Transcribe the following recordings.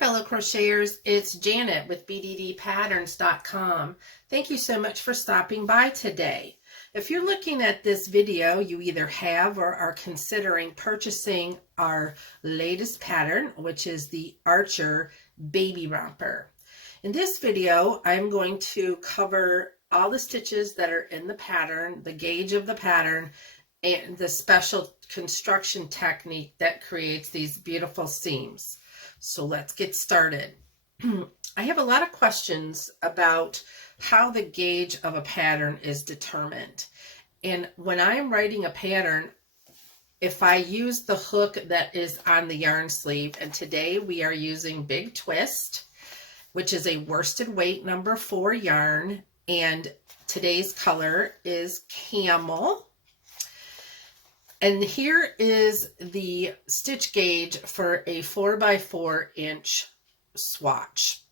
fellow crocheters, it's Janet with bddpatterns.com. Thank you so much for stopping by today. If you're looking at this video, you either have or are considering purchasing our latest pattern, which is the Archer Baby Romper. In this video, I'm going to cover all the stitches that are in the pattern, the gauge of the pattern, and the special construction technique that creates these beautiful seams. So let's get started. I have a lot of questions about how the gauge of a pattern is determined. And when I'm writing a pattern, if I use the hook that is on the yarn sleeve, and today we are using Big Twist, which is a worsted weight number 4 yarn, and today's color is Camel. And here is the stitch gauge for a 4x4 inch swatch.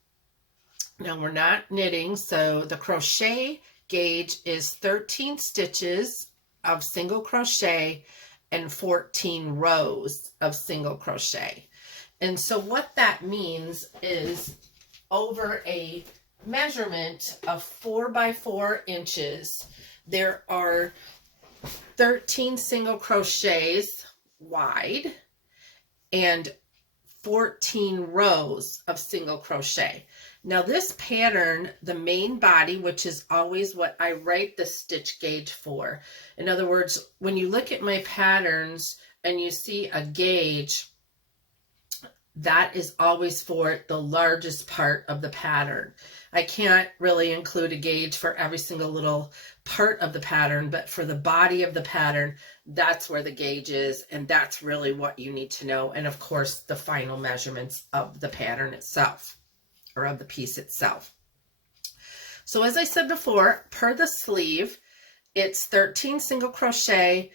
Now we're not knitting, so the crochet gauge is 13 stitches of single crochet and 14 rows of single crochet. And so what that means is over a measurement of 4x4 inches, there are 13 single crochets wide and 14 rows of single crochet. Now this pattern, the main body, which is always what I write the stitch gauge for. In other words, when you look at my patterns and you see a gauge, that is always for the largest part of the pattern. I can't really include a gauge for every single little part of the pattern, but for the body of the pattern, that's where the gauge is, and that's really what you need to know. And of course, the final measurements of the pattern itself, or of the piece itself. So as I said before, per the sleeve, it's 13 single crochet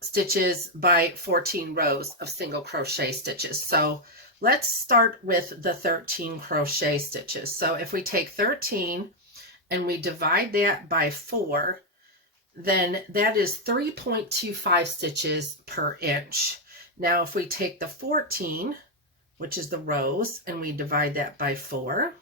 stitches by 14 rows of single crochet stitches. So let's start with the 13 crochet stitches. So if we take 13 and we divide that by 4, then that is 3.25 stitches per inch. Now if we take the 14, which is the rows, and we divide that by 4,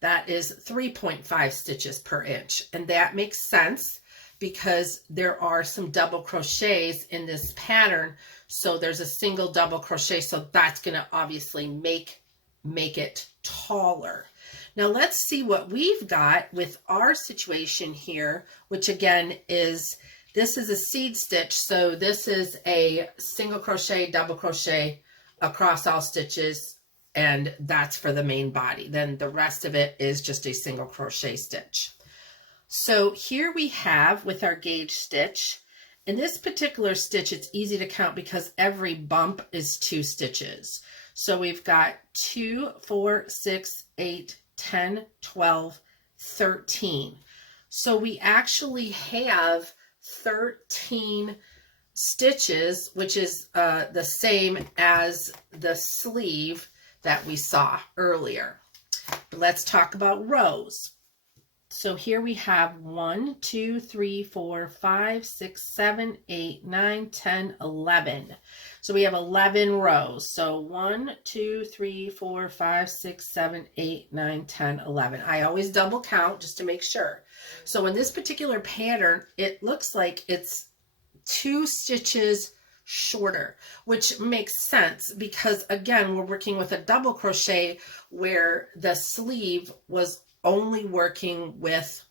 that is 3.5 stitches per inch. And that makes sense because there are some double crochets in this pattern. So there's a single double crochet, so that's going to obviously make it taller. Now let's see what we've got with our situation here, which again is, this is a seed stitch. So this is a single crochet, double crochet across all stitches, and that's for the main body. Then the rest of it is just a single crochet stitch. So here we have with our gauge stitch. In this particular stitch, it's easy to count because every bump is 2 stitches. So we've got 2, 4, 6, 8, 10, 12, 13. So we actually have 13 stitches, which is the same as the sleeve that we saw earlier. But let's talk about rows. So here we have 1, 2, 3, 4, 5, 6, 7, 8, 9, 10, 11. So we have 11 rows. So 1, 2, 3, 4, 5, 6, 7, 8, 9, 10, 11. I always double count just to make sure. So in this particular pattern, it looks like it's 2 stitches shorter, which makes sense because again, we're working with a double crochet where the sleeve was only working with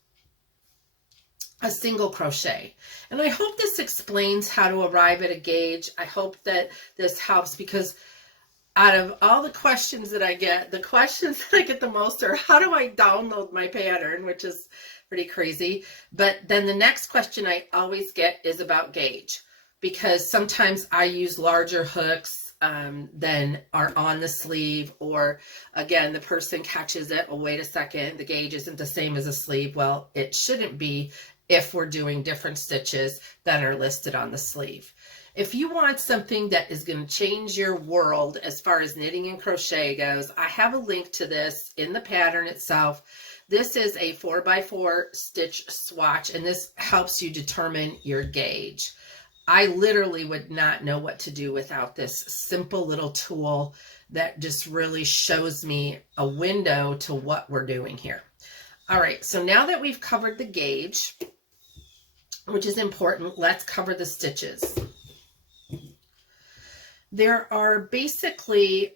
a single crochet. And I hope this explains how to arrive at a gauge. I hope that this helps because out of all the questions that I get, the questions that I get the most are how do I download my pattern, which is pretty crazy. But then the next question I always get is about gauge, because sometimes I use larger hooks than are on the sleeve, or again, the person catches it, oh, wait a second, the gauge isn't the same as a sleeve. Well, it shouldn't be if we're doing different stitches that are listed on the sleeve. If you want something that is going to change your world as far as knitting and crochet goes, I have a link to this in the pattern itself. This is a 4x4 stitch swatch, and this helps you determine your gauge. I literally would not know what to do without this simple little tool that just really shows me a window to what we're doing here. All right, so now that we've covered the gauge, which is important, let's cover the stitches. There are basically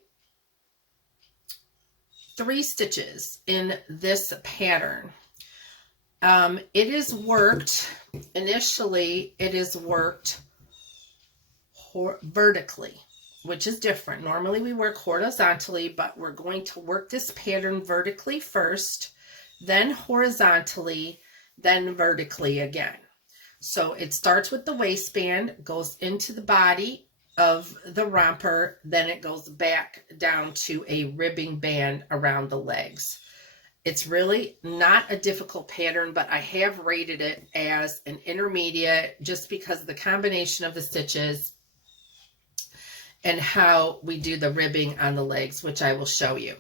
3 stitches in this pattern. It is worked, initially it is worked vertically, which is different. Normally we work horizontally, but we're going to work this pattern vertically first, then horizontally, then vertically again. So it starts with the waistband, goes into the body of the romper, then it goes back down to a ribbing band around the legs. It's really not a difficult pattern, but I have rated it as an intermediate just because of the combination of the stitches and how we do the ribbing on the legs, which I will show you.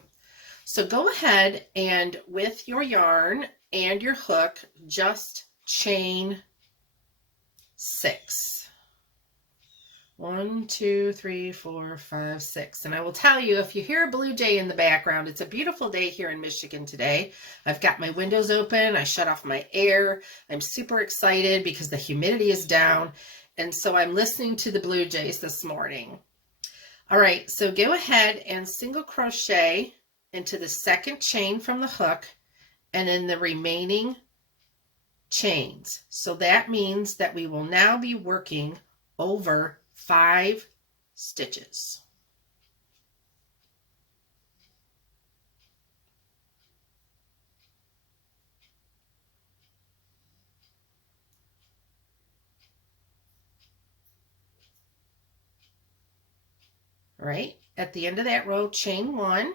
So go ahead and with your yarn and your hook, just chain 6. 1, 2, 3, 4, 5, 6. And I will tell you, if you hear a blue jay in the background, it's a beautiful day here in Michigan today. I've got my windows open. I shut off my air. I'm super excited because the humidity is down. And so I'm listening to the blue jays this morning. All right, so go ahead and single crochet into the second chain from the hook and in the remaining chains. So that means that we will now be working over 5 stitches. All right, at the end of that row, chain 1.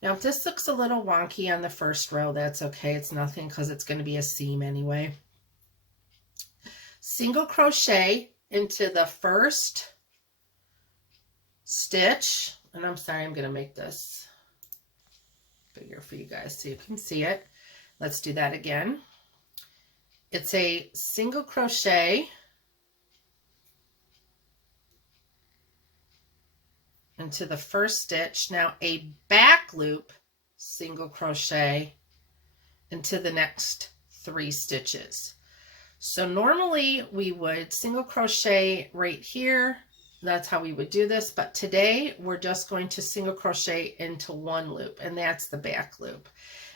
Now, if this looks a little wonky on the first row, that's okay. It's nothing because it's going to be a seam anyway. Single crochet into the first stitch, and I'm sorry, I'm going to make this bigger for you guys so you can see it. Let's do that again. It's a single crochet into the first stitch. Now a back loop single crochet into the next 3 stitches. So normally we would single crochet right here. That's how we would do this. But today we're just going to single crochet into 1 loop, and that's the back loop.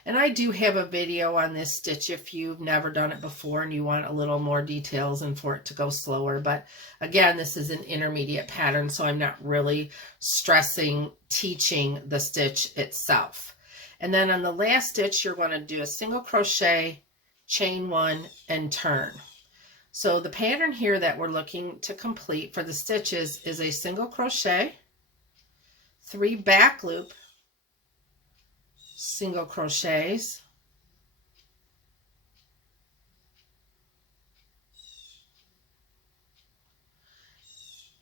And I do have a video on this stitch if you've never done it before and you want a little more details and for it to go slower. But again, this is an intermediate pattern, so I'm not really stressing teaching the stitch itself. And then on the last stitch, you're going to do a single crochet, chain 1, and turn. So the pattern here that we're looking to complete for the stitches is a single crochet, 3 back loop single crochets,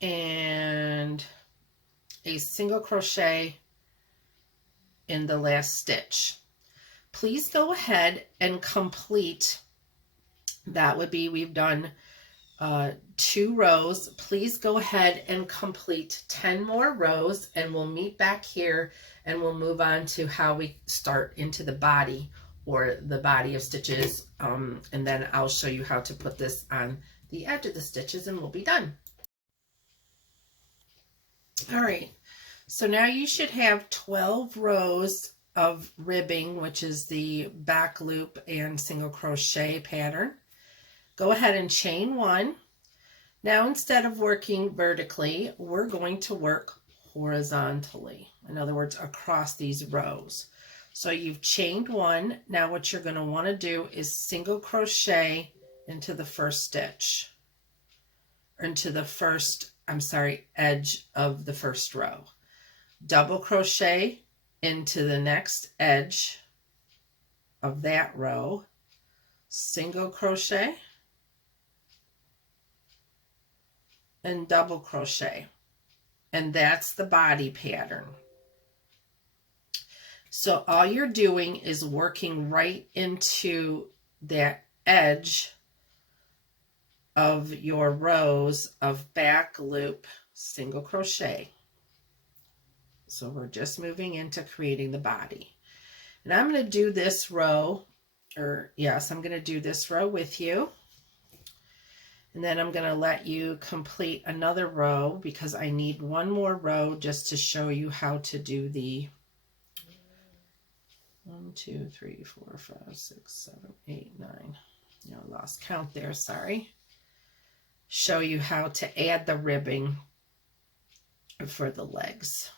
and a single crochet in the last stitch. Please go ahead and complete, that would be, we've done 2 rows. Please go ahead and complete 10 more rows, and we'll meet back here and we'll move on to how we start into the body or the body of stitches, and then I'll show you how to put this on the edge of the stitches and we'll be done. All right, so now you should have 12 rows of ribbing, which is the back loop and single crochet pattern. Go ahead and chain 1. Now instead of working vertically, we're going to work horizontally. In other words, across these rows. So you've chained 1. Now what you're going to want to do is single crochet into the first stitch, or into the first, edge of the first row. Double crochet into the next edge of that row. Single crochet and double crochet, and that's the body pattern. So all you're doing is working right into that edge of your rows of back loop single crochet. So we're just moving into creating the body. And I'm going to do this row, or yes, I'm going to do this row with you. And then I'm going to let you complete another row because I need one more row just to show you how to do the 1, 2, 3, 4, 5, 6, 7, 8, 9. No, I lost count there, sorry. Show you how to add the ribbing for the legs.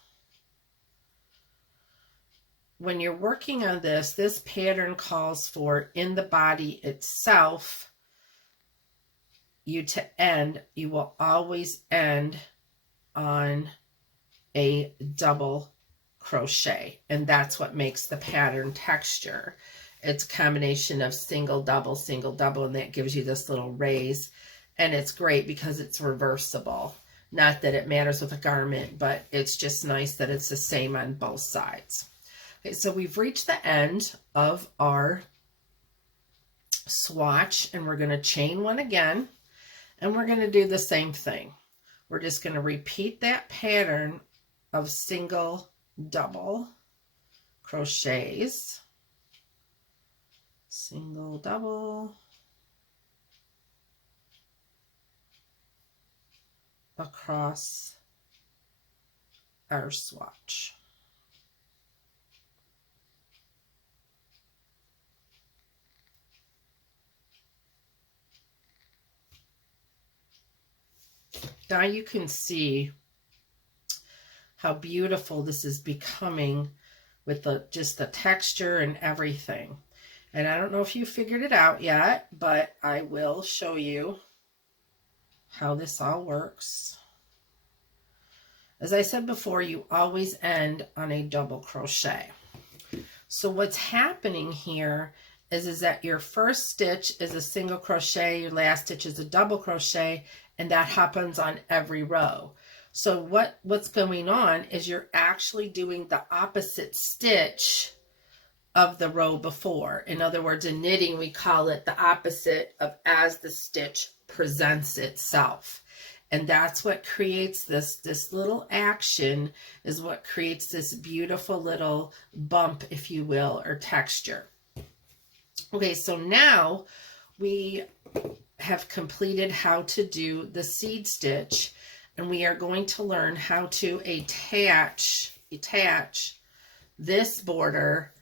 When you're working on this, this pattern calls for in the body itself, you will always end on a double crochet, and that's what makes the pattern texture. It's a combination of single, double, and that gives you this little raise, and it's great because it's reversible. Not that it matters with a garment, but it's just nice that it's the same on both sides. Okay, so we've reached the end of our swatch, and we're going to chain one again, and we're going to do the same thing. We're just going to repeat that pattern of single, double crochets, single, double, across our swatch. Now you can see how beautiful this is becoming with just the texture and everything. And I don't know if you figured it out yet, but I will show you how this all works. As I said before, you always end on a double crochet. So what's happening here is that your first stitch is a single crochet, your last stitch is a double crochet, and that happens on every row. So what's going on is you're actually doing the opposite stitch of the row before. In other words, in knitting, we call it the opposite of as the stitch presents itself. And that's what creates this little action, is what creates this beautiful little bump, if you will, or texture. Okay, so now we have completed how to do the seed stitch, and we are going to learn how to attach this border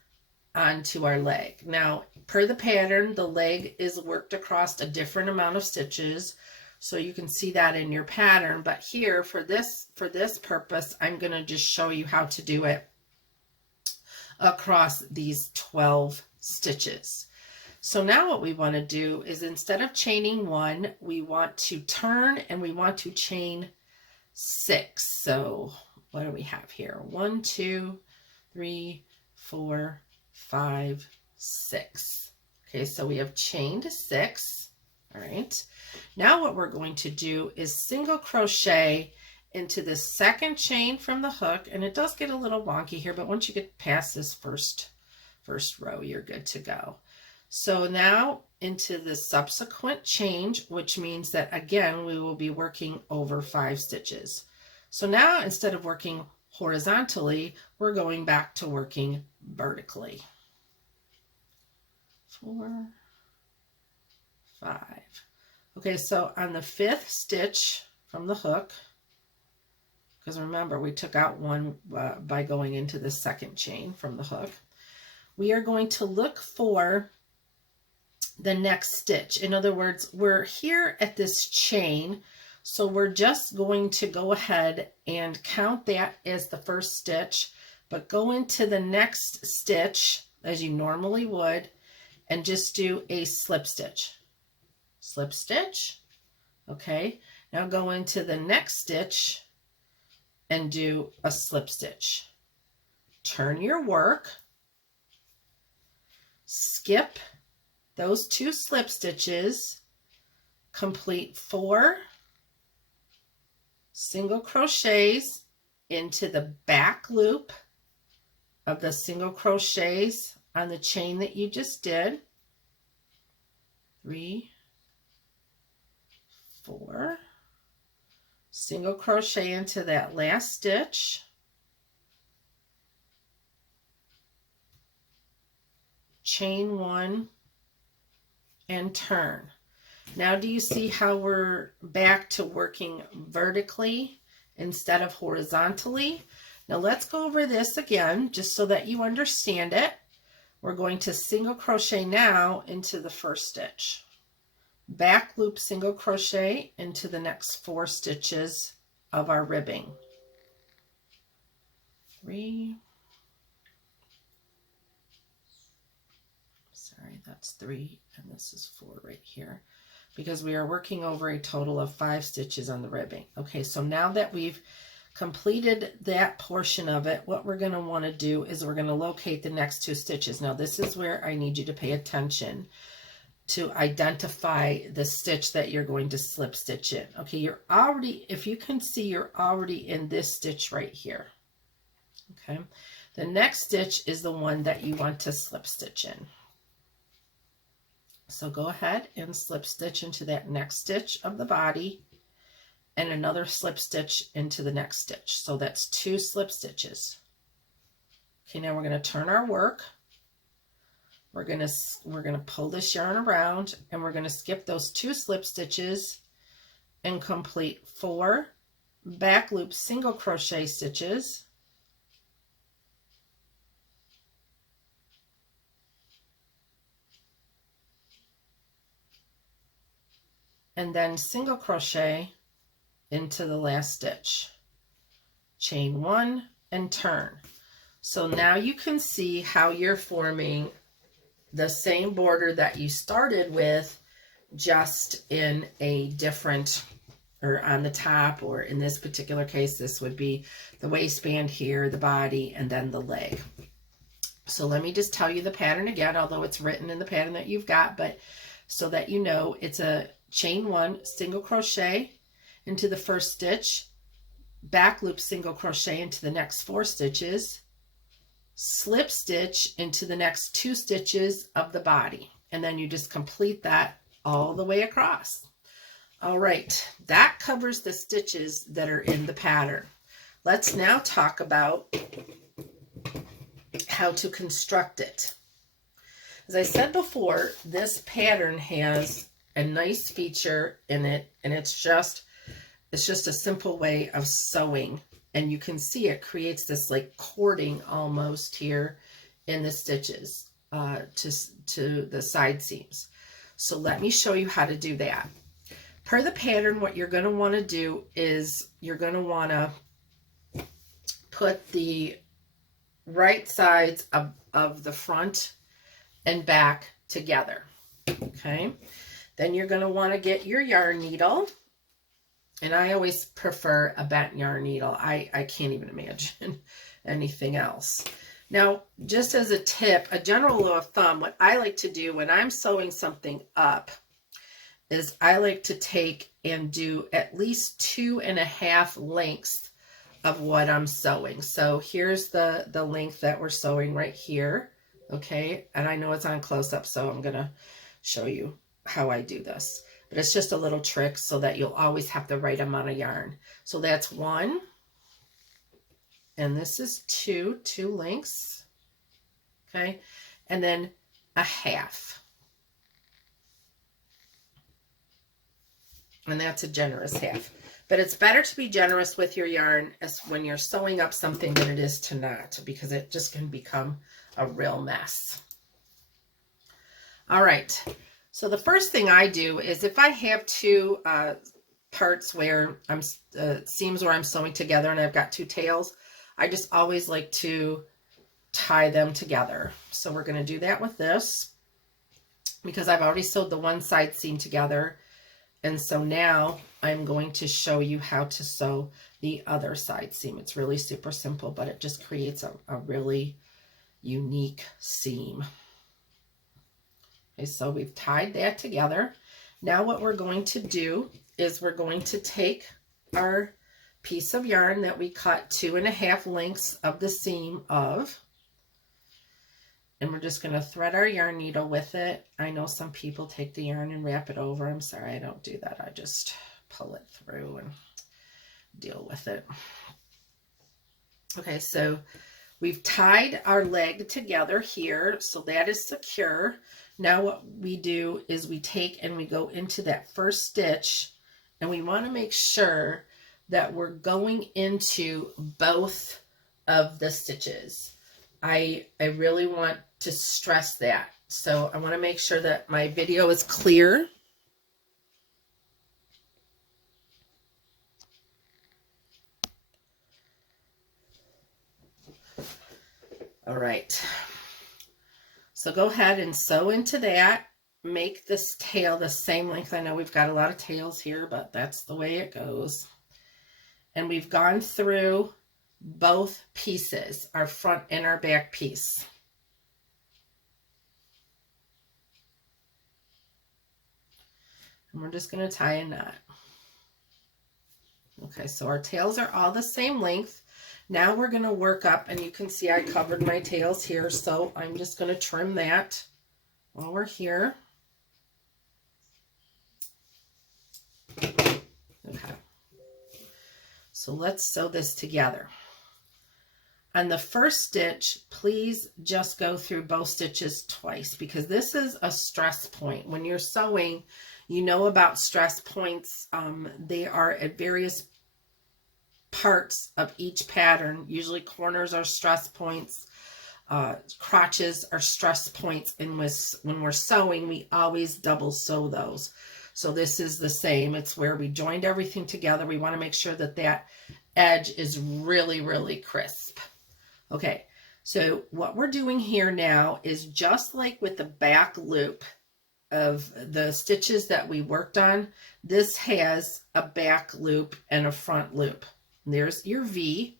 onto our leg. Now, per the pattern, the leg is worked across a different amount of stitches, so you can see that in your pattern. But here, for this purpose, I'm going to just show you how to do it across these 12 stitches. So now what we want to do is, instead of chaining one, we want to turn and we want to chain 6. So what do we have here? 1, 2, 3, 4, 5, 6. Okay, so we have chained 6. All right. Now what we're going to do is single crochet into the second chain from the hook, and it does get a little wonky here, but once you get past this first row, you're good to go. So now into the subsequent chain, which means that again we will be working over 5 stitches. So now instead of working horizontally, we're going back to working vertically. 4, 5. Okay, so on the 5th stitch from the hook, because remember we took out one by going into the second chain from the hook, we are going to look for the next stitch. In other words, we're here at this chain, so we're just going to go ahead and count that as the first stitch, but go into the next stitch as you normally would and just do a slip stitch. Slip stitch. Okay, now go into the next stitch and do a slip stitch. Turn your work, skip those 2 slip stitches, complete 4 single crochets into the back loop of the single crochets on the chain that you just did. 3, 4, single crochet into that last stitch, chain 1, and turn. Now do you see how we're back to working vertically instead of horizontally? Now let's go over this again just so that you understand it. We're going to single crochet now into the first stitch, back loop single crochet into the next 4 stitches of our ribbing. 3, sorry, that's 3, and this is 4 right here, because we are working over a total of 5 stitches on the ribbing. Okay, so now that we've completed that portion of it, what we're going to want to do is we're going to locate the next 2 stitches. Now this is where I need you to pay attention to identify the stitch that you're going to slip stitch in. Okay, you're already, if you can see, you're already in this stitch right here. Okay, the next stitch is the one that you want to slip stitch in. So go ahead and slip stitch into that next stitch of the body and another slip stitch into the next stitch. So that's 2 slip stitches. Okay, now we're going to turn our work. We're going to pull this yarn around, and we're going to skip those 2 slip stitches and complete 4 back loop single crochet stitches, and then single crochet into the last stitch, chain 1, and turn. So now you can see how you're forming the same border that you started with, just in a different, or on the top, or in this particular case, this would be the waistband here, the body, and then the leg. So let me just tell you the pattern again, although it's written in the pattern that you've got, but so that you know, it's a chain 1, single crochet into the first stitch, back loop single crochet into the next 4 stitches, slip stitch into the next 2 stitches of the body, and then you just complete that all the way across. All right, that covers the stitches that are in the pattern. Let's now talk about how to construct it. As I said before, this pattern has a nice feature in it, and it's just a simple way of sewing, and you can see it creates this like cording almost here in the stitches to the side seams. So let me show you how to do that. Per the pattern, what you're going to want to do is you're going to want to put the right sides of the front and back together. Okay, then you're going to want to get your yarn needle, and I always prefer a bent yarn needle. I can't even imagine anything else. Now, just as a tip, a general rule of thumb, what I like to do when I'm sewing something up is I like to take and do at least 2.5 lengths of what I'm sewing. So here's the length that we're sewing right here. Okay, and I know it's on close up, so I'm gonna show you how I do this. But it's just a little trick so that you'll always have the right amount of yarn. So that's 1, and this is 2 lengths, okay, and then 1/2. And that's a generous 1/2. But it's better to be generous with your yarn as when you're sewing up something than it is to not, because it just can become a real mess. All right, so the first thing I do is if I have 2 parts where I'm seams where I'm sewing together and I've got 2 tails, I just always like to tie them together. So we're going to do that with this because I've already sewed the one side seam together. And so now I'm going to show you how to sew the other side seam. It's really super simple, but it just creates a really unique seam. Okay, so we've tied that together. Now what we're going to do is we're going to take our piece of yarn that we cut 2.5 lengths of the seam of, and we're just going to thread our yarn needle with it. I know some people take the yarn and wrap it over. I'm sorry, I don't do that. I just pull it through and deal with it. Okay, so we've tied our leg together here, so that is secure. Now what we do is we take and we go into that first stitch, and we want to make sure that we're going into both of the stitches. I really want to stress that. So I want to make sure that my video is clear. All right. So go ahead and sew into that. Make this tail the same length. I know we've got a lot of tails here, but that's the way it goes. And we've gone through both pieces, our front and our back piece. And we're just going to tie a knot. Okay, so our tails are all the same length. Now we're going to work up, and you can see I covered my tails here, so I'm just going to trim that while we're here. Okay. So let's sew this together. On the first stitch, please just go through both stitches twice, because this is a stress point. When you're sewing, you know about stress points. They are at various parts of each pattern. Usually corners are stress points, crotches are stress points, and when we're sewing, we always double sew those. So this is the same. It's where we joined everything together. We want to make sure that that edge is really, really crisp. Okay, so what we're doing here now is just like with the back loop of the stitches that we worked on, this has a back loop and a front loop. There's your V.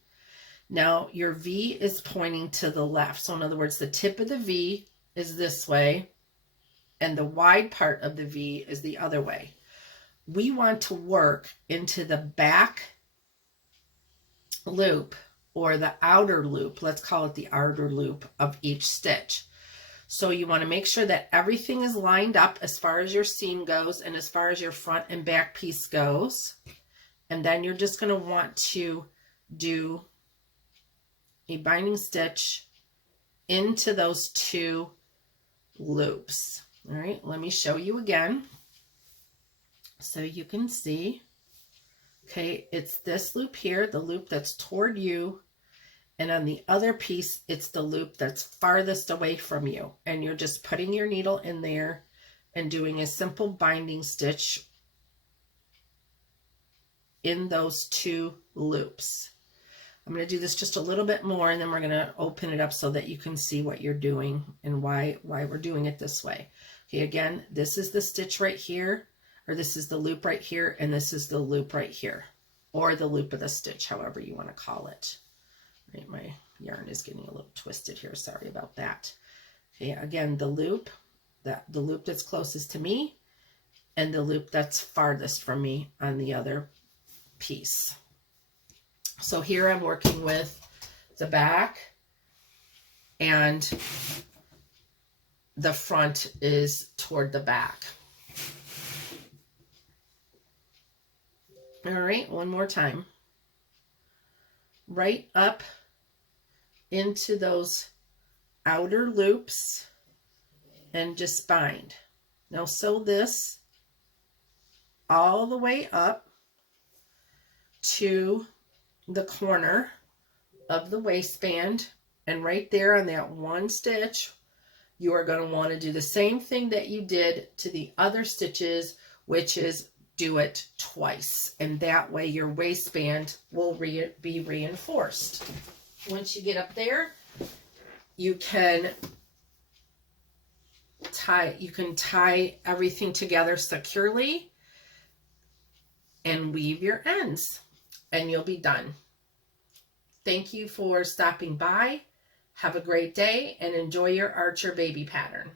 Now your V is pointing to the left. So in other words, the tip of the V is this way, and the wide part of the V is the other way. We want to work into the back loop, or the outer loop, let's call it the outer loop of each stitch. So you want to make sure that everything is lined up as far as your seam goes and as far as your front and back piece goes. And then you're just going to want to do a binding stitch into those two loops. All right, let me show you again so you can see. Okay, it's this loop here, the loop that's toward you, and on the other piece, it's the loop that's farthest away from you. And you're just putting your needle in there and doing a simple binding stitch in those two loops. I'm going to do this just a little bit more, and then we're going to open it up so that you can see what you're doing and why we're doing it this way. Okay, again, this is the stitch right here, or this is the loop right here, and this is the loop right here, or the loop of the stitch, however you want to call it. Right, my yarn is getting a little twisted here. Sorry about that. Okay, again, the loop that's closest to me, and the loop that's farthest from me on the other piece. So here I'm working with the back, and the front is toward the back. All right, one more time. Right up into those outer loops and just bind. Now sew this all the way up to the corner of the waistband, and right there on that one stitch, you are going to want to do the same thing that you did to the other stitches, which is do it twice, and that way your waistband will be reinforced. Once you get up there, you can tie everything together securely and weave your ends, and you'll be done. Thank you for stopping by. Have a great day and enjoy your Archer baby pattern.